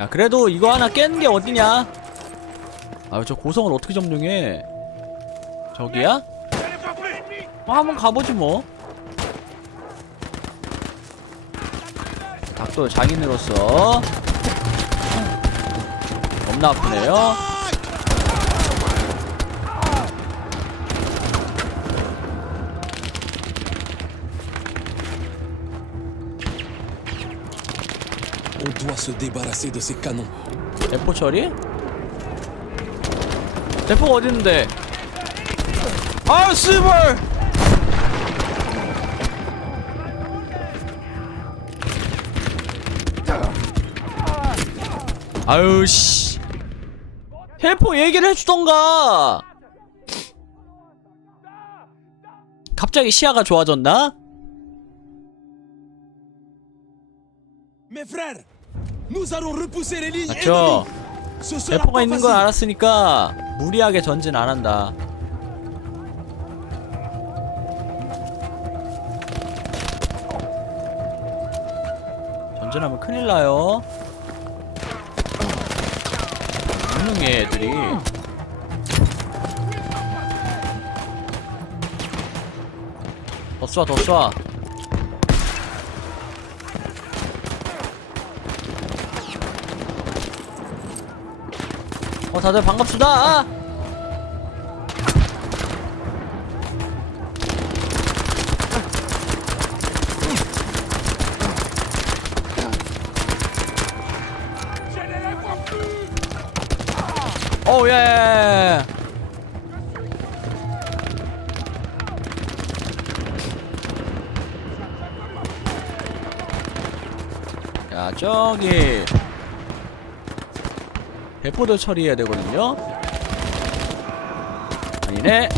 야 그래도 이거 하나 깨는 게 어디냐? 아유 저 고성을 어떻게 점령해? 저기야? 어, 한번 가보지 뭐. 닭도 장인으로서. 겁나 아프네요 doit se débarrasser de ces canons. 대포 처리? 대포가 어딨는데 아 씨발 아유 씨 대포 얘기를 해주던가 갑자기 시야가 좋아졌나? 맞죠? 대포가 있는 걸 facile. 알았으니까 무리하게 전진 안 한다. 전진하면 큰일 나요. 무능해 애들이. 더 쏴, 더 쏴. 어, 다들 반갑습니다. 오, 예, 예, 예. 야, 저기. 배포도 처리해야 되거든요. 아니네.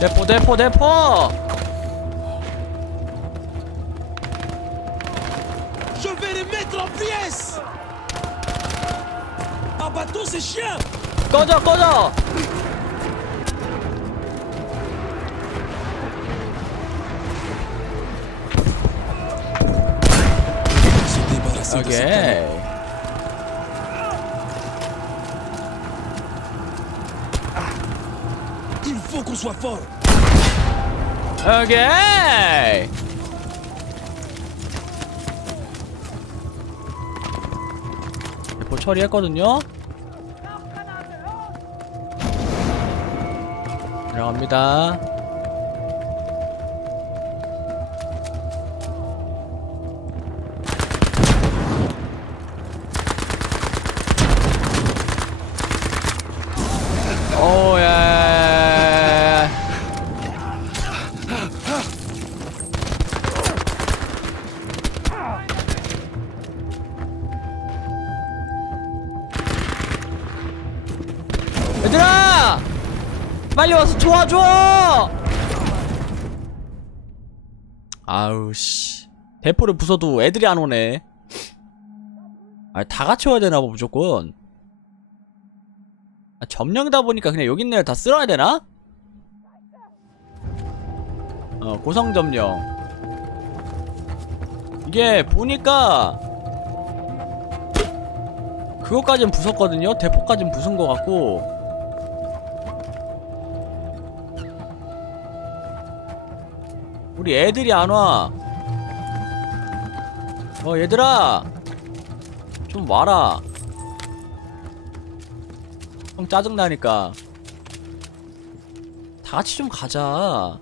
대포, 대포, 대포! 꺼져, 꺼져! 오케이. 오케이. 대포 처리했거든요. 들어갑니다. 도와줘! 아우, 씨. 대포를 부숴도 애들이 안 오네. 아, 다 같이 와야 되나 봐, 무조건. 아, 점령이다 보니까 그냥 여기 있는 애를 다 쓸어야 되나? 어, 고성 점령. 이게 보니까 그거까진 부쉈거든요? 대포까진 부순 것 같고 우리 애들이 안 와. 어, 얘들아! 좀 와라. 형 짜증나니까. 다 같이 좀 가자.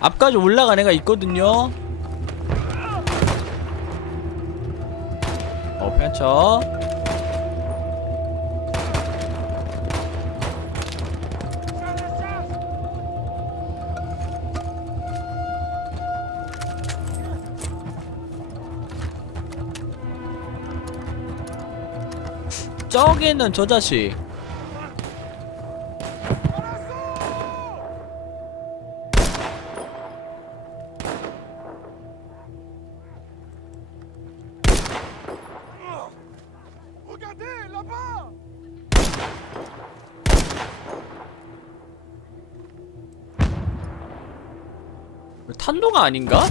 앞까지 올라간 애가 있거든요. 어 편차 저기 있는 저 자식 탄도가 아닌가?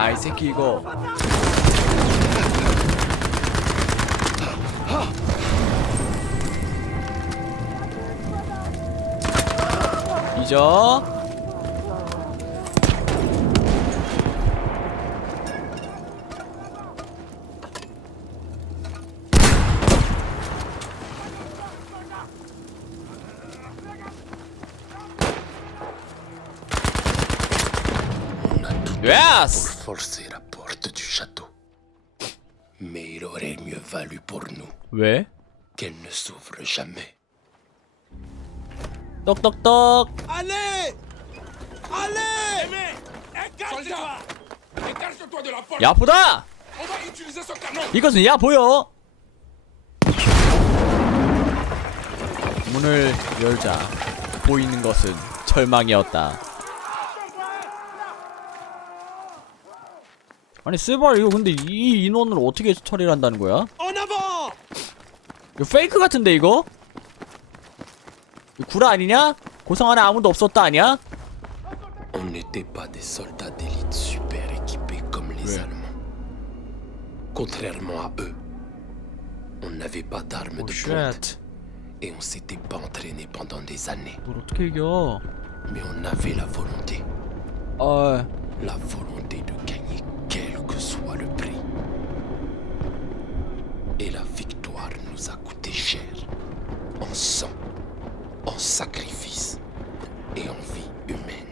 아이 새끼 이거. 잊어 예스 forcer la porte du château. Mais il aurait mieux valu pour nous 왜? qu'elle ne s'ouvre jamais. 떡떡떡 Allez Allez écarte-toi Écarte-toi de la porte 야 보다 On va utiliser ce canon 이것은 야 보여 문을 열자 보이는 것은 절망이었다 아니 스발 이거 근데 이 인원을 어떻게 처리를 한다는 거야? 이거 페이크 같은데 이거? 이거 구라 아니냐? 고성 안에 아무도 없었다 아니야? On n'était pas des soldats d'élite super équipés comme les Ouais. Allemands. Contrairement à eux, on n'avait pas d'armes 오 de 쉣. pointe et on s'était pas entraîné pendant des années. 뭘 어떻게 이겨 Mais on avait la volonté, 아 la volonté de gagner le prix. Et la victoire nous a coûté cher, en sang, en sacrifice et en vie humaine.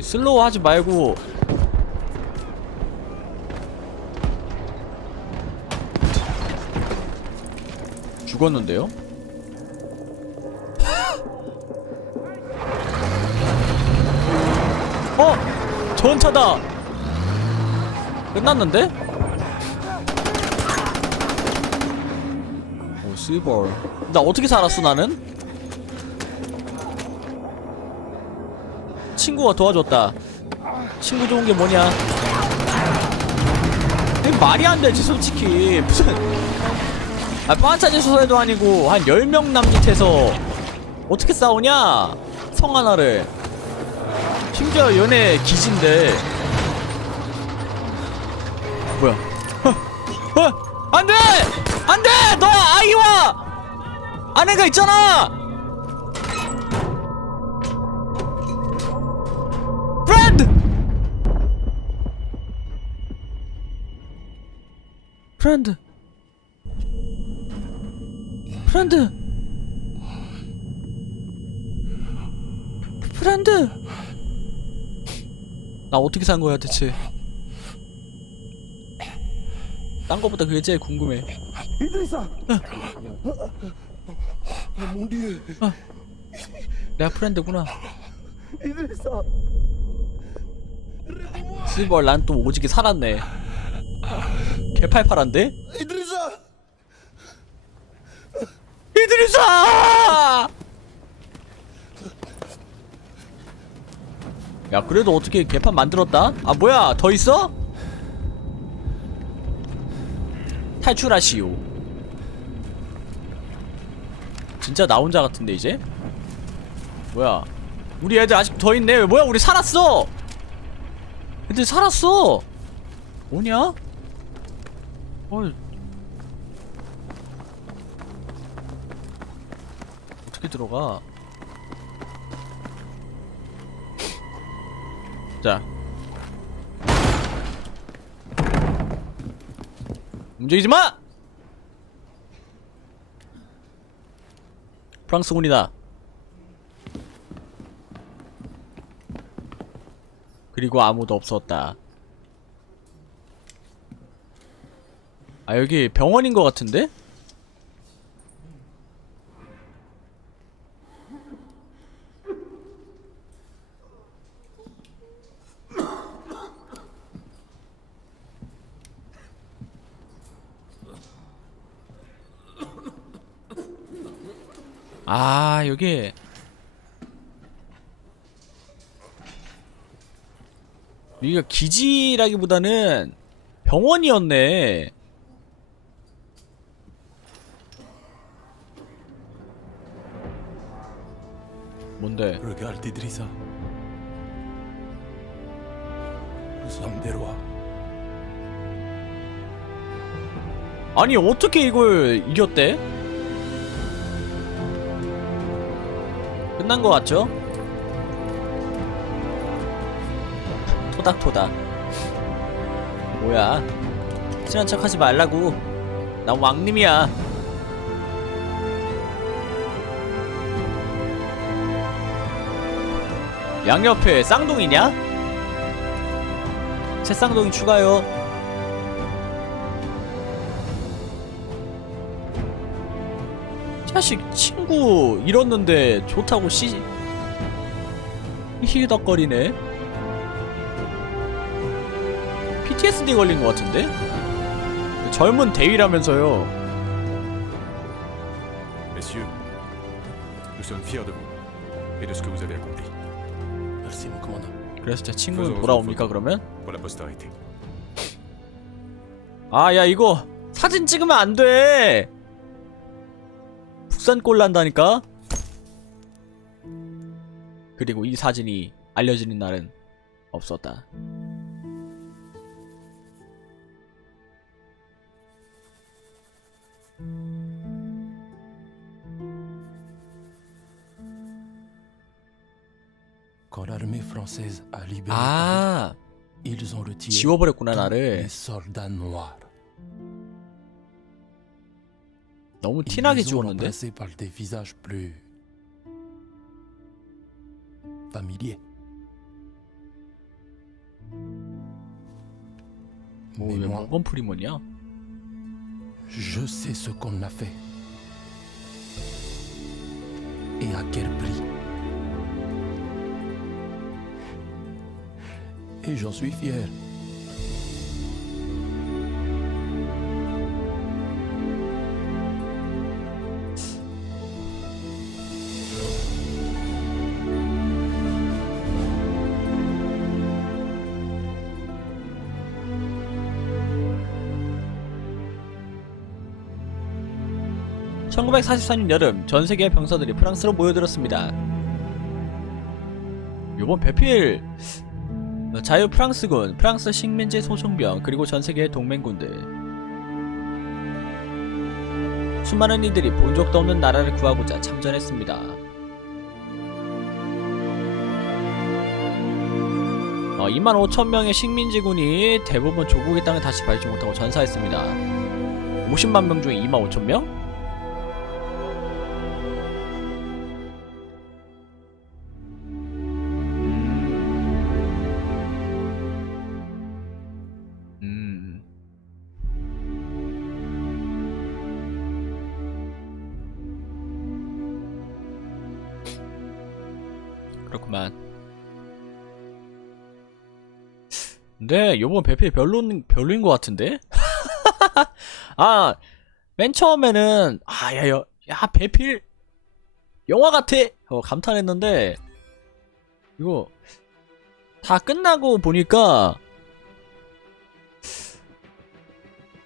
슬로우 하지 말고 죽었는데요? 어! 전차다! 끝났는데? 오 씨벌. 나 어떻게 살았어 나는? 친구가 도와줬다. 친구 좋은 게 뭐냐? 이게 말이 안 되지 솔직히. 무슨 아 반차지 소설도 아니고 한 10명 남짓해서 어떻게 싸우냐? 성 하나를. 심지어 연애 기진데 아내가 있잖아! 프렌드! 프렌드 프렌드 프렌드 나 어떻게 산 거야 대체? 딴 거보다 그게 제일 궁금해. Idrissa Oh mon dieu 내가 프렌드구나. Idrissa 스벌 난또 오지게 살았네. 개팔팔한데? Idrissa 이드리사! 야 그래도 어떻게 개판 만들었다? 아 뭐야 더 있어? 탈출하시오 진짜 나 혼자 같은데 이제? 뭐야 우리 애들 아직 더 있네 뭐야 우리 살았어 애들 살았어 뭐냐? 어 어떻게 들어가? 자. 움직이지 마! 프랑스군이다. 그리고 아무도 없었다. 아, 여기 병원인 것 같은데? 아 여기 여기가 기지라기보다는 병원이었네 뭔데 Regarde Idrissa Nous sommes des rois 아니 어떻게 이걸 이겼대? 끝난 거 같죠? 토닥토닥. 뭐야? 친한 척 하지 말라고. 난 왕님이야. 양옆에 쌍둥이냐? 새 쌍둥이 추가요. 자식 친구 잃었는데 좋다고 씨. 히덕거리네 PTSD 걸린 것 같은데? 젊은 대위라면서요 Messieurs, nous sommes fiers de vous et de ce que vous avez accompli Merci mon commandant 그래서 제 친구는 돌아옵니까 그러면? pour la postérité. 아 야 이거 사진 찍으면 안 돼 북산골 난다니까 그리고 이 사진이 알려지는 날은 없었다 Quand l'armée française a libéré 아 Paris, ils ont retiré 지워버렸구나 tous 나를 les soldats noirs. 너무 Ils 티나게 les ont 지웠는데 remplacés par des visages plus familiers. Mais 뭐왜 moi, 모건 프리먼이야? je sais ce qu'on a fait. Et à quel prix. Et j'en suis fier. (1944년) 여름 전 세계의 병사들이 프랑스로 모여들었습니다. 요번 배필 자유 프랑스군, 프랑스 식민지 소총병, 그리고 전 세계의 동맹군들. 수많은 이들이 본 적도 없는 나라를 구하고자 참전했습니다. 어, 2만 5천 명의 식민지군이 대부분 조국의 땅을 다시 밟지 못하고 전사했습니다. 50만 명 중에 2만 5천 명? 그렇구만. 근데 요번 배필 별로 별로인 것 같은데? 아, 맨 처음에는 아, 야, 야, 야 배필 영화 같아. 어, 감탄했는데 이거 다 끝나고 보니까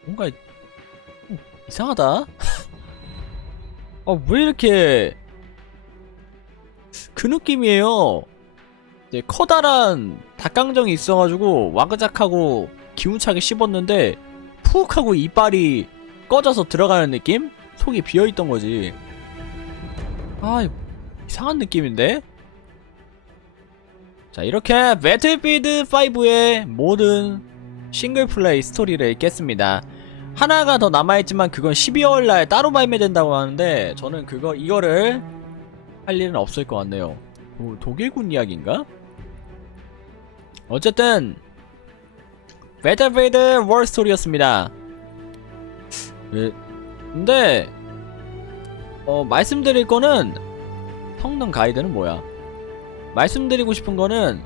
뭔가 좀 이상하다. 아, 왜 이렇게 그 느낌이에요. 이제 커다란 닭강정이 있어가지고 와그작하고 기운차게 씹었는데 푹 하고 이빨이 꺼져서 들어가는 느낌? 속이 비어있던 거지. 아, 이상한 느낌인데? 자, 이렇게 배틀필드 5의 모든 싱글 플레이 스토리를 깼습니다. 하나가 더 남아있지만 그건 12월날 따로 발매된다고 하는데 저는 그거 이거를 할 일은 없을 것 같네요. 도, 독일군 이야기인가? 어쨌든 배틀필드 월 스토리였습니다. 예, 근데 어 말씀드릴 거는 성능 가이드는 뭐야? 말씀드리고 싶은 거는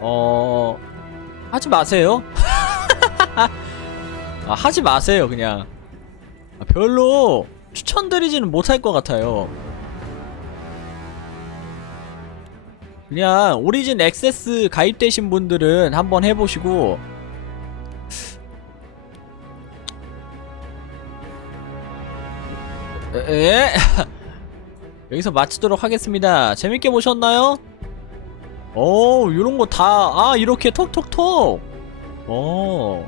어 하지 마세요. 아, 하지 마세요 그냥 아, 별로 추천드리지는 못할 것 같아요. 그냥 오리진 액세스 가입되신 분들은 한번 해보시고 에? 에? 여기서 마치도록 하겠습니다. 재밌게 보셨나요? 오, 요런 거 다, 아, 이렇게 톡톡톡! 오.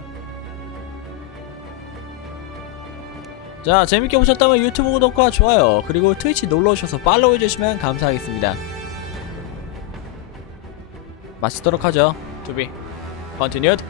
자, 재밌게 보셨다면 유튜브 구독과 좋아요, 그리고 트위치 놀러오셔서 팔로우 해주시면 감사하겠습니다. 마치도록 하죠. To be continued.